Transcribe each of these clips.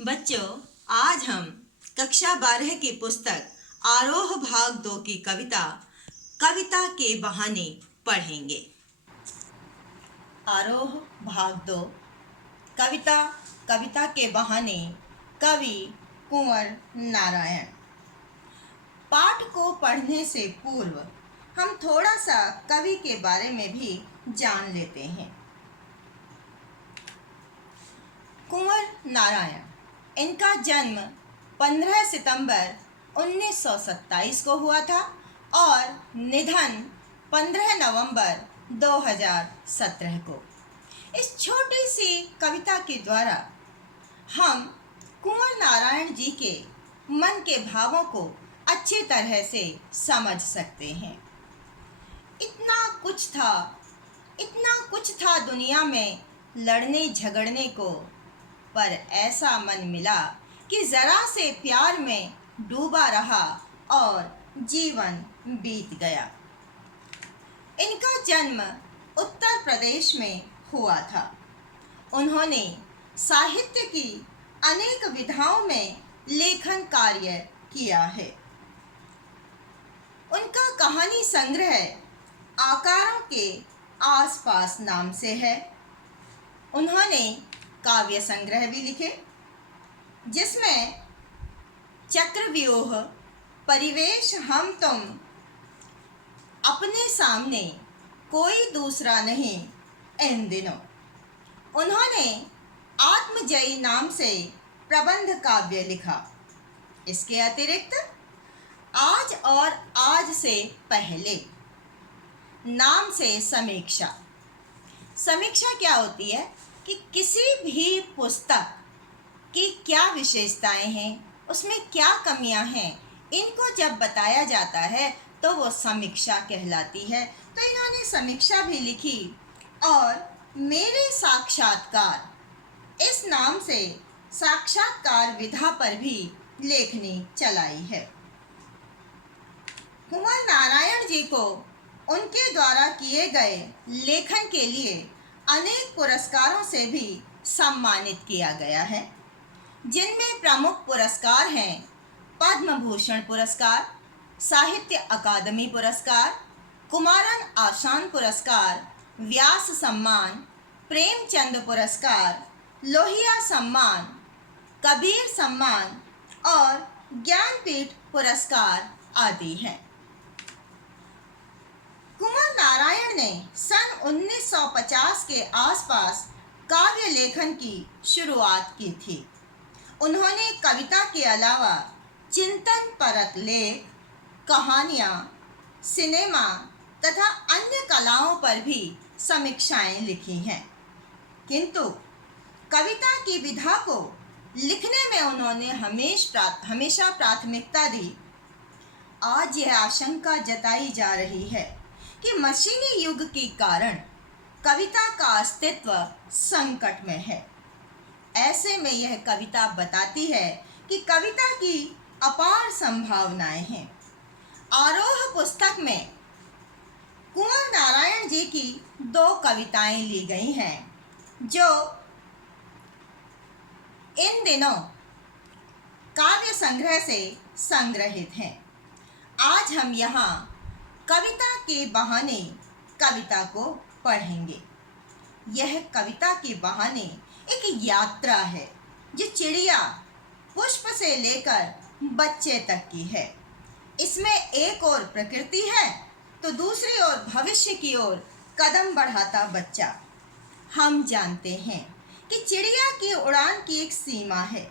बच्चों, आज हम कक्षा 12 की पुस्तक आरोह भाग 2 की कविता कविता के बहाने पढ़ेंगे। आरोह भाग 2 कविता कविता के बहाने। कवि कुंवर नारायण। पाठ को पढ़ने से पूर्व हम थोड़ा सा कवि के बारे में भी जान लेते हैं। कुंवर नारायण, इनका जन्म 15 सितंबर 1927 को हुआ था और निधन 15 नवंबर 2017 को। इस छोटी सी कविता के द्वारा हम कुंवर नारायण जी के मन के भावों को अच्छी तरह से समझ सकते हैं। इतना कुछ था दुनिया में लड़ने झगड़ने को, पर ऐसा मन मिला कि जरा से प्यार में डूबा रहा और जीवन बीत गया। इनका जन्म उत्तर प्रदेश में हुआ था। उन्होंने साहित्य की अनेक विधाओं में लेखन कार्य किया है। उनका कहानी संग्रह आकारों के आसपास नाम से है। उन्होंने काव्य संग्रह भी लिखे, जिसमें चक्रव्यूह, परिवेश, हम तुम, अपने सामने कोई दूसरा नहीं, इन दिनों। उन्होंने आत्मजयी नाम से प्रबंध काव्य लिखा। इसके अतिरिक्त आज और आज से पहले नाम से समीक्षा क्या होती है कि किसी भी पुस्तक की क्या विशेषताएं हैं, उसमें क्या कमियां हैं, इनको जब बताया जाता है तो वो समीक्षा कहलाती है। तो इन्होंने समीक्षा भी लिखी और मेरे साक्षात्कार इस नाम से साक्षात्कार विधा पर भी लेखनी चलाई है। कुंवर नारायण जी को उनके द्वारा किए गए लेखन के लिए अनेक पुरस्कारों से भी सम्मानित किया गया है, जिनमें प्रमुख पुरस्कार हैं पद्म भूषण पुरस्कार, साहित्य अकादमी पुरस्कार, कुमारन आशान पुरस्कार, व्यास सम्मान, प्रेमचंद पुरस्कार, लोहिया सम्मान, कबीर सम्मान और ज्ञानपीठ पुरस्कार आदि हैं। कुंवर नारायण ने सन 1950 के आसपास काव्य लेखन की शुरुआत की थी। उन्होंने कविता के अलावा चिंतन परक लेख, कहानियाँ, सिनेमा तथा अन्य कलाओं पर भी समीक्षाएं लिखी हैं, किंतु कविता की विधा को लिखने में उन्होंने हमेशा प्राथमिकता दी। आज यह आशंका जताई जा रही है कि मशीनी युग के कारण कविता का अस्तित्व संकट में है। ऐसे में यह कविता बताती है कि कविता की अपार संभावनाएं हैं। आरोह पुस्तक में कुंवर नारायण जी की 2 कविताएं ली गई हैं, जो इन दिनों काव्य संग्रह से संग्रहित हैं। आज हम यहाँ कविता के बहाने कविता को पढ़ेंगे। यह कविता के बहाने एक यात्रा है, जो चिड़िया पुष्प से लेकर बच्चे तक की है। इसमें एक ओर प्रकृति है तो दूसरी ओर भविष्य की ओर कदम बढ़ाता बच्चा। हम जानते हैं कि चिड़िया की उड़ान की एक सीमा है।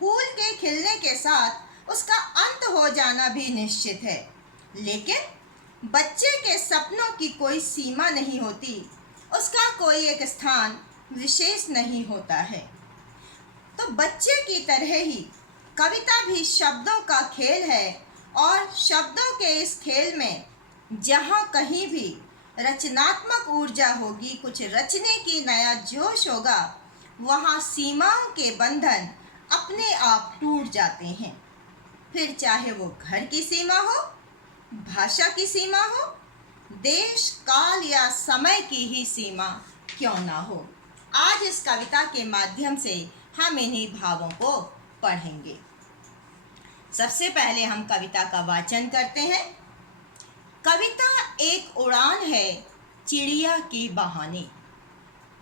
फूल के खिलने के साथ उसका अंत हो जाना भी निश्चित है, लेकिन बच्चे के सपनों की कोई सीमा नहीं होती, उसका कोई एक स्थान विशेष नहीं होता है। तो बच्चे की तरह ही कविता भी शब्दों का खेल है, और शब्दों के इस खेल में जहाँ कहीं भी रचनात्मक ऊर्जा होगी, कुछ रचने की नया जोश होगा, वहाँ सीमाओं के बंधन अपने आप टूट जाते हैं। फिर चाहे वो घर की सीमा हो, भाषा की सीमा हो, देश काल या समय की ही सीमा क्यों ना हो। आज इस कविता के माध्यम से हम इन्हीं भावों को पढ़ेंगे। सबसे पहले हम कविता का वाचन करते हैं। कविता एक उड़ान है चिड़िया के बहाने।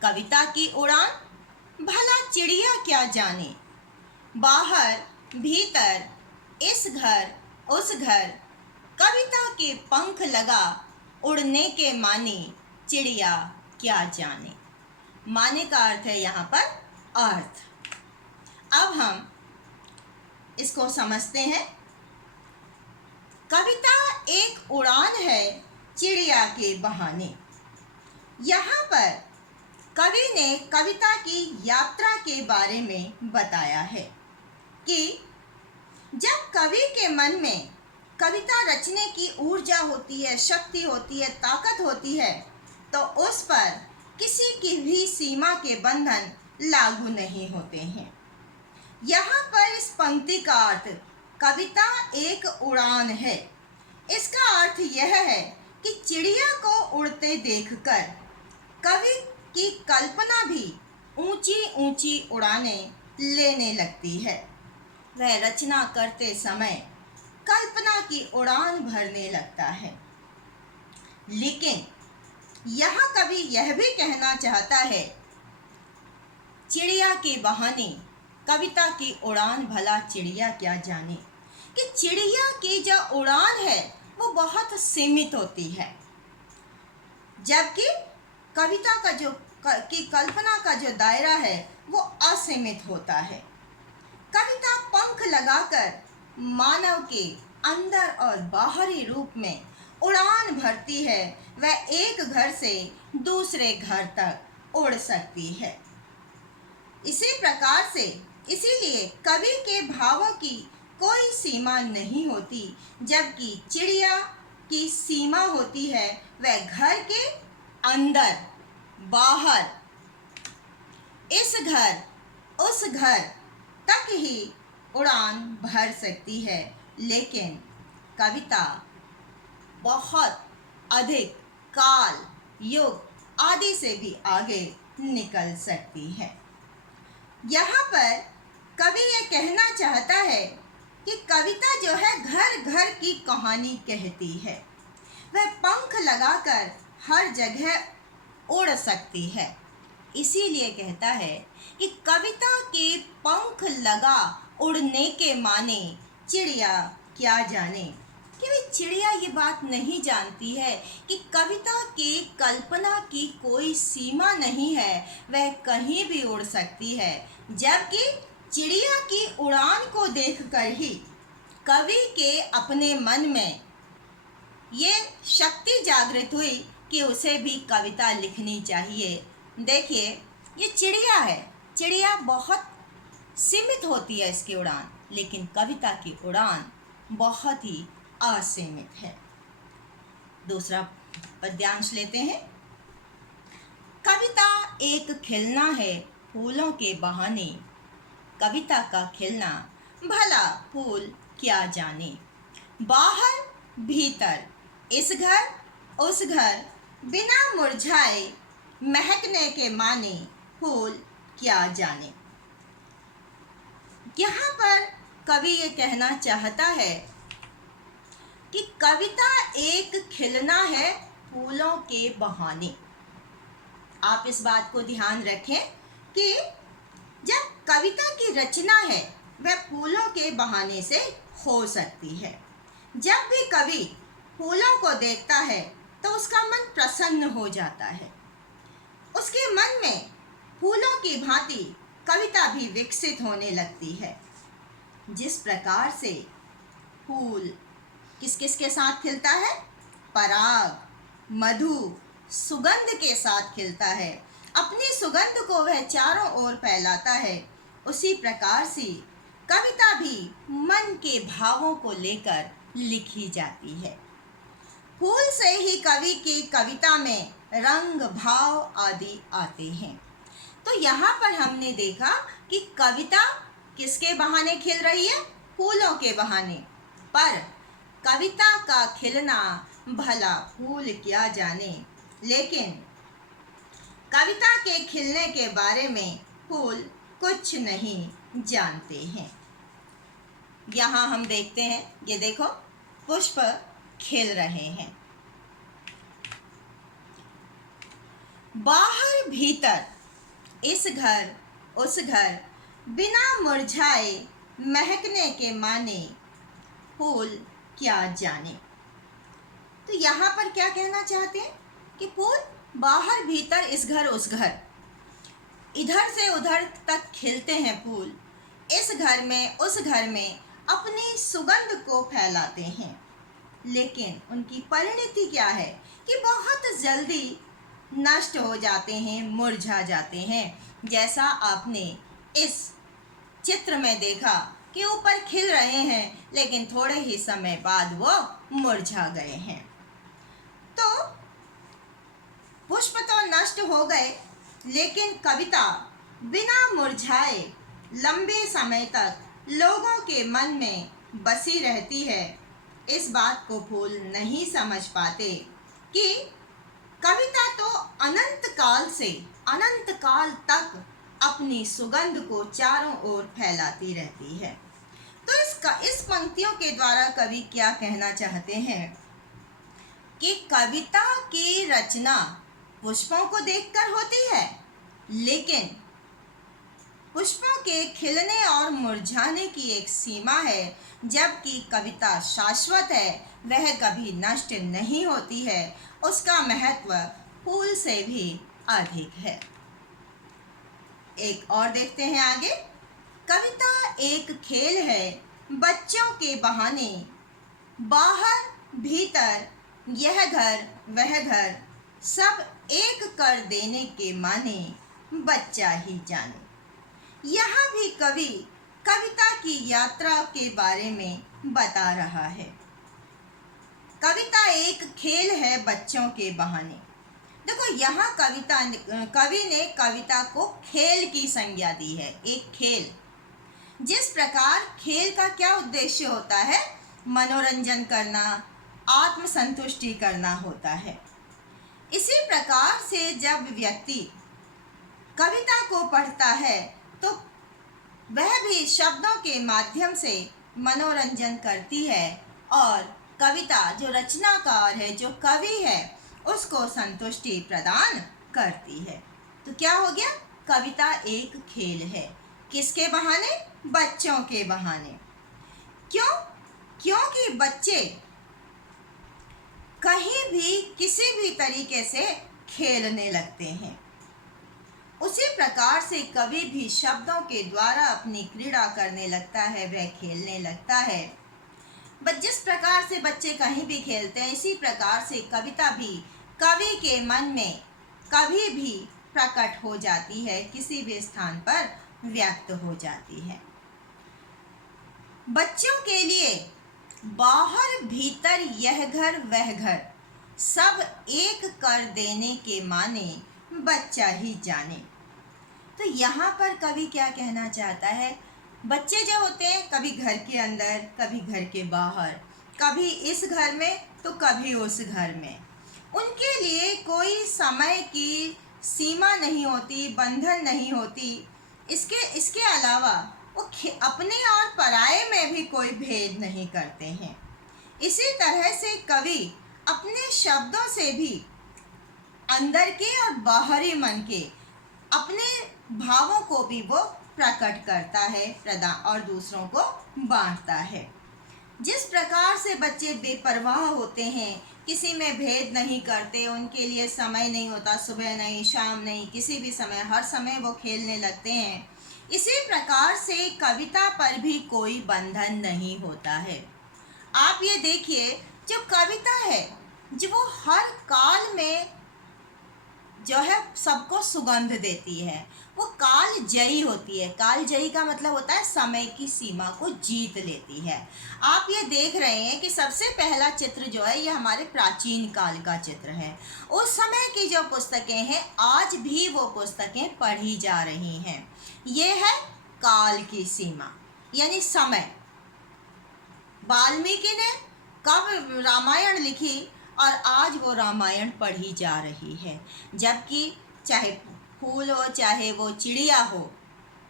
कविता की उड़ान भला चिड़िया क्या जाने। बाहर भीतर इस घर उस घर, कविता के पंख लगा उड़ने के माने, चिड़िया क्या जाने। माने का अर्थ है यहाँ पर अर्थ। अब हम इसको समझते हैं। कविता एक उड़ान है चिड़िया के बहाने। यहाँ पर कवि ने कविता की यात्रा के बारे में बताया है कि जब कवि के मन में कविता रचने की ऊर्जा होती है, शक्ति होती है, ताकत होती है, तो उस पर किसी की भी सीमा के बंधन लागू नहीं होते हैं। यहाँ पर इस पंक्ति का अर्थ कविता एक उड़ान है, इसका अर्थ यह है कि चिड़िया को उड़ते देखकर कवि की कल्पना भी ऊंची ऊंची उड़ानें लेने लगती है। वह रचना करते समय कल्पना की उड़ान भरने लगता है। लेकिन यहाँ कवि यह भी कहना चाहता है, चिड़िया के बहाने कविता की उड़ान भला चिड़िया क्या जाने, कि चिड़िया की जो उड़ान है वो बहुत सीमित होती है, जबकि कविता का कल्पना का जो दायरा है वो असीमित होता है। कविता पंख लगाकर मानव के अंदर और बाहरी रूप में उड़ान भरती है। वह एक घर से दूसरे घर तक उड़ सकती है। इसी प्रकार से इसीलिए कवि के भावों की कोई सीमा नहीं होती, जबकि चिड़िया की सीमा होती है। वह घर के अंदर बाहर इस घर उस घर तक ही उड़ान भर सकती है। लेकिन कविता बहुत अधिक काल, युग आदि से भी आगे निकल सकती है। यहाँ पर कवि ये कहना चाहता है कि कविता जो है घर घर की कहानी कहती है। वह पंख लगाकर हर जगह उड़ सकती है। इसीलिए कहता है कि कविता के पंख लगा उड़ने के माने, चिड़िया क्या जाने, कि वे चिड़िया ये बात नहीं जानती है कि कविता के कल्पना की कोई सीमा नहीं है, वह कहीं भी उड़ सकती है। जबकि चिड़िया की उड़ान को देखकर ही कवि के अपने मन में ये शक्ति जागृत हुई कि उसे भी कविता लिखनी चाहिए। देखिए, ये चिड़िया है, चिड़िया बहुत सीमित होती है इसकी उड़ान, लेकिन कविता की उड़ान बहुत ही असीमित है। दूसरा पद्यांश लेते हैं। कविता एक खिलना है फूलों के बहाने, कविता का खिलना भला फूल क्या जाने। बाहर भीतर इस घर उस घर, बिना मुरझाए महकने के माने, फूल क्या जाने। यहाँ पर कवि ये कहना चाहता है कि कविता एक खिलना है फूलों के बहाने। आप इस बात को ध्यान रखें कि जब कविता की रचना है वह फूलों के बहाने से हो सकती है। जब भी कवि फूलों को देखता है तो उसका मन प्रसन्न हो जाता है। उसके मन में फूलों की भांति कविता भी विकसित होने लगती है। जिस प्रकार से फूल किस किस के साथ खिलता है, पराग, मधु, सुगंध के साथ खिलता है, अपनी सुगंध को वह चारों ओर फैलाता है, उसी प्रकार से कविता भी मन के भावों को लेकर लिखी जाती है। फूल से ही कवि की कविता में रंग भाव आदि आते हैं। तो यहाँ पर हमने देखा कि कविता किसके बहाने खिल रही है, फूलों के बहाने। पर कविता का खिलना भला फूल क्या जाने, लेकिन कविता के खिलने के बारे में फूल कुछ नहीं जानते हैं। यहाँ हम देखते हैं, ये देखो पुष्प खिल रहे हैं। बाहर भीतर, इस घर उस घर, बिना मुरझाए महकने के माने, फूल क्या जाने। तो यहाँ पर क्या कहना चाहते हैं कि फूल बाहर भीतर, इस घर उस घर, इधर से उधर तक खिलते हैं फूल, इस घर में उस घर में अपनी सुगंध को फैलाते हैं, लेकिन उनकी परिणति क्या है कि बहुत जल्दी नष्ट हो जाते हैं, मुरझा जाते हैं। जैसा आपने इस चित्र में देखा कि ऊपर खिल रहे हैं, लेकिन थोड़े ही समय बाद वो मुरझा गए हैं। तो पुष्प तो नष्ट हो गए, लेकिन कविता बिना मुरझाए लंबे समय तक लोगों के मन में बसी रहती है। इस बात को फूल नहीं समझ पाते कि कविता तो अनंत काल से अनंत काल तक अपनी सुगंध को चारों ओर फैलाती रहती है। तो इस पंक्तियों के द्वारा कवि क्या कहना चाहते हैं कि कविता की रचना पुष्पों को देखकर होती है, लेकिन पुष्पों के खिलने और मुरझाने की एक सीमा है, जबकि कविता शाश्वत है, वह कभी नष्ट नहीं होती है, उसका महत्व फूल से भी अधिक है। एक और देखते हैं आगे। कविता एक खेल है बच्चों के बहाने, बाहर भीतर यह घर वह घर, सब एक कर देने के माने, बच्चा ही जाने। यहाँ भी कवि कविता की यात्रा के बारे में बता रहा है। कविता एक खेल है बच्चों के बहाने। देखो, यहाँ कवि ने कविता को खेल की संज्ञा दी है, एक खेल। जिस प्रकार खेल का क्या उद्देश्य होता है, मनोरंजन करना, आत्मसंतुष्टि करना होता है। इसी प्रकार से जब व्यक्ति कविता को पढ़ता है तो वह भी शब्दों के माध्यम से मनोरंजन करती है, और कविता जो रचनाकार है, जो कवि है, उसको संतुष्टि प्रदान करती है। तो क्या हो गया, कविता एक खेल है, किसके बहाने, बच्चों के बहाने। क्यों? क्योंकि बच्चे कहीं भी किसी भी तरीके से खेलने लगते हैं। उसी प्रकार से कवि भी शब्दों के द्वारा अपनी क्रीड़ा करने लगता है, वह खेलने लगता है। जिस प्रकार से बच्चे कहीं भी खेलते हैं, इसी प्रकार से कविता भी कवि के मन में कभी भी प्रकट हो जाती है, किसी भी स्थान पर व्यक्त हो जाती है। बच्चों के लिए बाहर भीतर यह घर वह घर, सब एक कर देने के माने, बच्चा ही जाने। तो यहाँ पर कवि क्या कहना चाहता है, बच्चे जो होते हैं कभी घर के अंदर, कभी घर के बाहर, कभी इस घर में तो कभी उस घर में, उनके लिए कोई समय की सीमा नहीं होती, बंधन नहीं होती। इसके अलावा वो अपने और पराये में भी कोई भेद नहीं करते हैं। इसी तरह से कवि अपने शब्दों से भी अंदर के और बाहरी मन के अपने भावों को भी वो प्रकट करता है, और दूसरों को बांटता है। जिस प्रकार से बच्चे बेपरवाह होते हैं, किसी में भेद नहीं करते, उनके लिए समय नहीं होता, सुबह नहीं, शाम नहीं, किसी भी समय, हर समय वो खेलने लगते हैं। इसी प्रकार से कविता पर भी कोई बंधन नहीं होता है। आप ये देखिए, जो कविता है, जो वो हर काल में जो है सबको सुगंध देती है, वो काल जयी होती है। काल जयी का मतलब होता है समय की सीमा को जीत लेती है। आप ये देख रहे हैं कि सबसे पहला चित्र जो है, ये हमारे प्राचीन काल का चित्र है। उस समय की जो पुस्तकें हैं, आज भी वो पुस्तकें पढ़ी जा रही हैं। ये है काल की सीमा, यानी समय। वाल्मीकि ने कब रामायण लिखी और आज वो रामायण पढ़ी जा रही है, जबकि चाहे फूल हो, चाहे वो चिड़िया हो,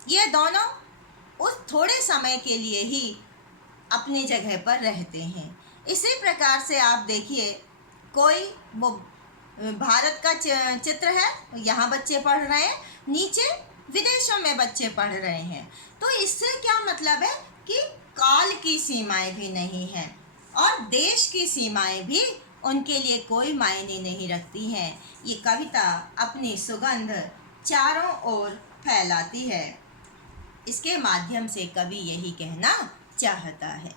ये दोनों उस थोड़े समय के लिए ही अपनी जगह पर रहते हैं। इसी प्रकार से आप देखिए, कोई वो भारत का चित्र है, यहाँ बच्चे पढ़ रहे हैं, नीचे विदेशों में बच्चे पढ़ रहे हैं। तो इससे क्या मतलब है कि काल की सीमाएं भी नहीं हैं और देश की सीमाएं भी उनके लिए कोई मायने नहीं रखती हैं। ये कविता अपनी सुगंध चारों ओर फैलाती है। इसके माध्यम से कवि यही कहना चाहता है।